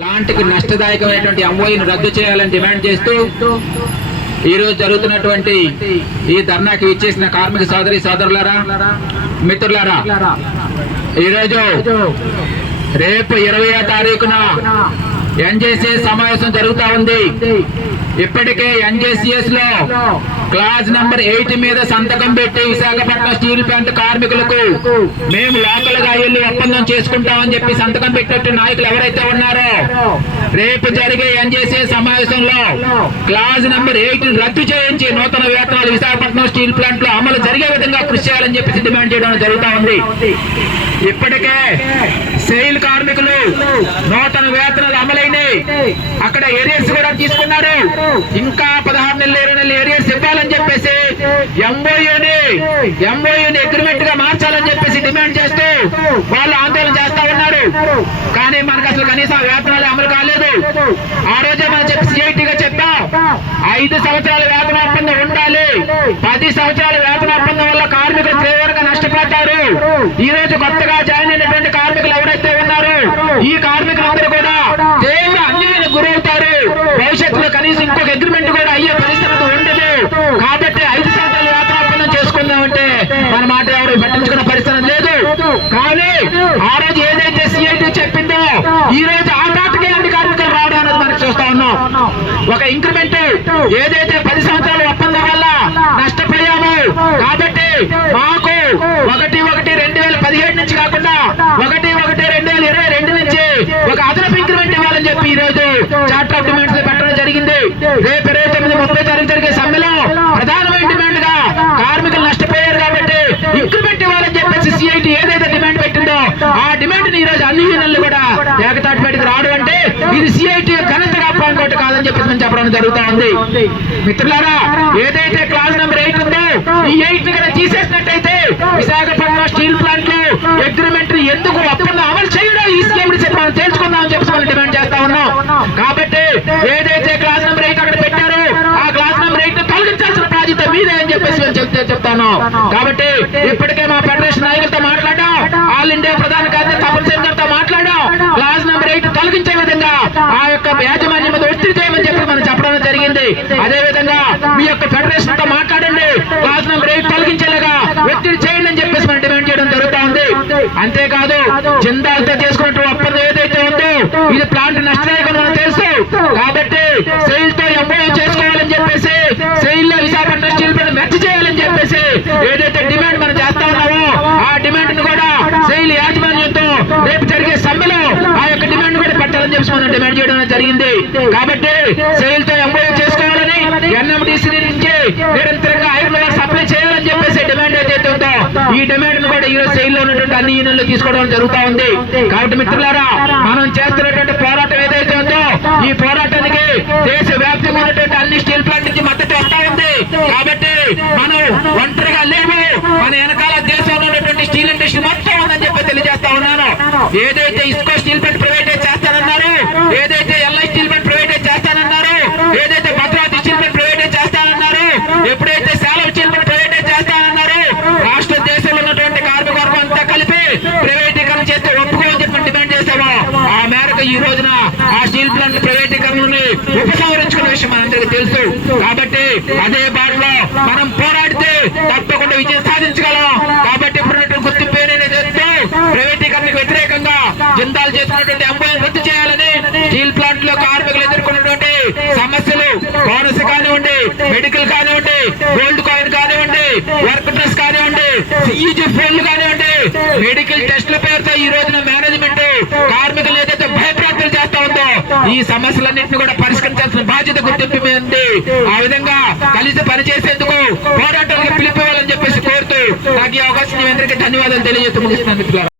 ప్లాంట్కి నష్టదాయకమైనటువంటి ఎంఓఈని రద్దు చేయాలని డిమాండ్ చేస్తూ ఈ రోజు జరుగుతున్నటువంటి ఈ ధర్నాకి విచ్చేసిన కార్మిక సోదరి సోదరులారా మిత్రులారా ఈరోజు రేపు ఇరవయో తారీఖున ఎన్జేసీ సమావేశం జరుగుతా ఉంది. ఇప్పటికే ఎన్జేసీఎస్లో క్లాజ్ నంబర్ ఎయిట్ మీద సంతకం పెట్టి విశాఖపట్నం స్టీల్ ప్లాంట్ కార్మికులకు మేము లోకల్గా వెళ్ళి ఒప్పందం చేసుకుంటామని చెప్పి సంతకం పెట్టినట్టు నాయకులు ఎవరైతే ఉన్నారో రేపు జరిగే ఎన్జేసీ సమావేశంలో క్లాజ్ నంబర్ ఎయిట్ రద్దు చేయించి నూతన వేతనాలు విశాఖపట్నం స్టీల్ ప్లాంట్లో అమలు జరిగే విధంగా కృషి చేయాలని చెప్పి డిమాండ్ చేయడం జరుగుతా ఉంది. ఇప్పటికే సెయిల్ కార్మికులు నూతన వేతనాలు అమలైనాయి. అక్కడ ఏరియర్స్ కూడా తీసుకున్నారు. ఇంకా పదహారు నెలలు ఇరవై నెలలు ఏరియర్స్ ఇవ్వాలని చెప్పేసి ఎంఓయూని ఎంఓయూని అగ్రిమెంట్గా మార్చాలని చెప్పేసి డిమాండ్ చేస్తూ వాళ్ళు ఆందోళన చేస్తా ఉన్నారు. కానీ మనకు అసలు కనీసం వేతనాలు అమలు కాలేదు. ఆ రోజే మనం చెప్పి సిఐటి గా చెప్పాం. ఐదు సంవత్సరాల వేతన ఒప్పందం ఉండాలి. పది సంవత్సరాల వేతన ఒప్పందం వల్ల కార్మికులు తీవ్రంగా నష్టపోతారు. ఈ రోజు కొత్తగా జాయిన్ అయినటువంటి కార్మికులు ఎవరైతే ఉన్నారో ఈ కార్మికులందరూ కూడా తీవ్ర అన్యాయానికి గురవుతారు. భవిష్యత్తులో కనీసం ఇంకొక అగ్రిమెంట్ కూడా అయ్యే పరిస్థితి ఉండదు కాబట్టి ఐదు శాతాలు వ్యాపారం చేసుకుందామంటే మన మాట ఎవరు పట్టించుకున్న పరిస్థితి లేదు. కానీ ఆ రోజు ఏదైతే సిఐటి చెప్పిందో ఈ రోజు ఆ టాటకే అన్ని కార్మికులు రావడం అనేది మనం చూస్తా ఉన్నాం. ఒక ఇంక్రిమెంట్ ఏదైతే పది సంవత్సరాల ఒప్పందం వల్ల నష్టపోయాము కాబట్టి మాకు ఒకటి ఒకటి రెండు వేల పదిహేడు నుంచి కాకుండా ఒకటి ఒకటి రెండు వేల ఇరవై రెండు నుంచి ఒక అదనపు ఇంక్రిమెంట్ ఇవ్వాలని చెప్పి ఈ రోజు చార్టర్ ఆఫ్ డిమాండ్స్ పెట్టడం జరిగింది రేపు ఇరవై తొమ్మిది ముప్పై తారీఖు జరిగే సమ్మెలో ప్రధానమైన డిమాండ్గా కార్మికులు నష్టపోయారు కాబట్టి ఇంక్రిమెంట్ ఇవ్వాలని చెప్పేసి సిఐటి ఏదైతే డిమాండ్ పెట్టిందో ఆ డిమాండ్ని ఈ రోజు అన్ని యూనియన్లు కూడా ఏకతాటిపేటకు రావడం అంటే ఇది సిఐటి ఘనత ఇంకోటి కాదని చెప్పేసి మేము చెప్పడం జరుగుతా ఉంది. మిత్రులారా ఏదైతే క్లాస్ నెంబర్ ఎయిట్ ఉందో ఈ ఎయిట్ని తీసేసినట్టయితే విశాఖపట్నం స్టీల్ ప్లాంట్లో అగ్రిమెంట్ ఎందుకు ఒప్పందం అమలు చేయడం ఈ సీఎం మనం తెలుసుకుందాం అని చెప్పి మనం డిమాండ్ చేస్తా ఉన్నాం కాబట్టి ఏదైతే క్లాస్ నెంబర్ ఎయిట్ అక్కడ పెట్టారో ఆ క్లాస్ నెంబర్ ఎయిట్ని తొలగించాల్సిన బాధ్యత మీదే చెప్తే చెప్తాను. కాబట్టి ఇప్పటికే మా ఫెడరేషన్ నాయకులతో మాట్లాడాం. ఆల్ ఇండియా ప్రధాన కార్యదర్శి తపన్ సింగ్ గారితో మాట్లాడాం. క్లాస్ నెంబర్ ఎయిట్ తొలగించే విధంగా ఆ యొక్క యాజమాన్యం మీద ఒత్తిడి చేయమని చెప్పి మనం చెప్పడం జరిగింది. అదే విధంగా మీ యొక్క ఫెడరేషన్తో మాట్లాడండి క్లాస్ నెంబర్ ఎయిట్ తొలగించేలాగా ఒత్తిడి చేయండి అని చెప్పేసి మనం డిమాండ్ చేయడం జరుగుతా ఉంది అంతేకాదు జిందాల్తో చేసుకున్నట్టు ఒప్పందం ఏదైతే ఉందో ఇది ప్లాంట్ నష్టదాయకం మనకు తెలుసు కాబట్టి సెయిల్తో ఎంఓఏ చేసుకోవాలని చెప్పేసి సెయిల్లో విశాఖపట్నం స్టీల్ ప్లాంట్ మెర్చి చేయాలని చెప్పేసి ఏదైతే డిమాండ్ మనం చేస్తా ఉన్నామో ఆ డిమాండ్ను కూడా సెయిల్ యాజమాన్యంతో రేపు జరిగే సమ్మెలో ఆ యొక్క డిమాండ్ కూడా పెట్టాలని చెప్పి మనం డిమాండ్ చేయడం అనేది జరిగింది కాబట్టి సెయిల్తో చేసుకోవాలని ఎన్ఎండిసి నుంచి నిరంతరంగా ఐదు సప్లై చేయాలని చెప్పేసి డిమాండ్ ఏదైతే ఉందో ఈ డిమాండ్ కూడా ఈ రోజు సెయిల్లో ఉన్నటువంటి అన్ని యూనియన్లు తీసుకోవడం జరుగుతా ఉంది. కాబట్టి మిత్రులారా మనం చేస్తున్నటువంటి పోరాటం ఏదైతే ఉందో ఈ పోరాటానికి దేశ వ్యాప్తంగా ఉన్నటువంటి అన్ని స్టీల్ ప్లాంట్ నుంచి మద్దతు వస్తా ఉంది. కాబట్టి మనం ఒంటరిగా లేవు మన వెనకాల దేశంలో ఉన్నటువంటి స్టీల్ ఇండస్ట్రీ మొత్తం ఉందని చెప్పి తెలియజేస్తా ఉన్నాను. ఏదైతే ఇస్కో స్టీల్ ప్లాంట్ ప్రైవేట్ చేస్తానన్నారు ఏదైతే ఎల్ఐ స్టీల్ ప్లాంట్ ప్రైవేటైజ్ చేస్తానన్నారు ఏదైతే భద్రావతి స్టీల్ ప్లాంట్ ప్రైవేటైజ్ చేస్తానన్నారు ఎప్పుడైతే సేలం స్టీల్ ప్లాంట్ ప్రైవేటైజ్ చేస్తానన్నారు రాష్ట్ర దేశంలో ఉన్నటువంటి కార్మిక వర్గం అంతా కలిపి ప్రైవేటీకరణ చేస్తే ఒప్పుకోమని చెప్పి డిమాండ్ చేశాము ఆ మేరకు ఈ రోజున ఆ స్టీల్ ప్లాంట్ ప్రైవేటీకరణని ఉపసంహరించుకున్న విషయం మనందరికీ తెలుసు. కాబట్టి అదే బాటలో మనం పోరాడితే తప్పకుండా విజయం సాధించగలం. కాబట్టి ఇప్పుడు గుర్తింపు ఏదైతే ఉందో, ప్రైవేటీకరణకు వ్యతిరేకంగా జిందాలు చేసినటువంటి ఎంఓఎం రద్దు చేయాలని స్టీల్ ప్లాంట్లో కార్మికులు ఎదుర్కొన్నటువంటి సమస్యలు బోనస్ కానివ్వండి మెడికల్ కానివ్వండి గోల్డ్ కాయిన్ కానివ్వండి వర్క్ డ్రెస్ కానివ్వండి ఈజీ ఫోన్లు కానివ్వండి మెడికల్ టెస్ట్ల పేరుతో ఈ రోజున మేనేజ్మెంట్ కార్మికులు ఏదైతే భయప్రాంతులు చేస్తా ఉందో ఈ సమస్యలన్నింటినీ కూడా పరిష్కరించాల్సిన బాధ్యత గుర్తింపు మీద ఉంది. ఆ విధంగా కలిసి పనిచేసేందుకు పోరాటానికి పిలిపివ్వాలని చెప్పేసి కోరుతూ నాకు ఈ అవకాశం మీ అందరికీ ధన్యవాదాలు తెలియజేస్తూ ముగిస్తున్నాను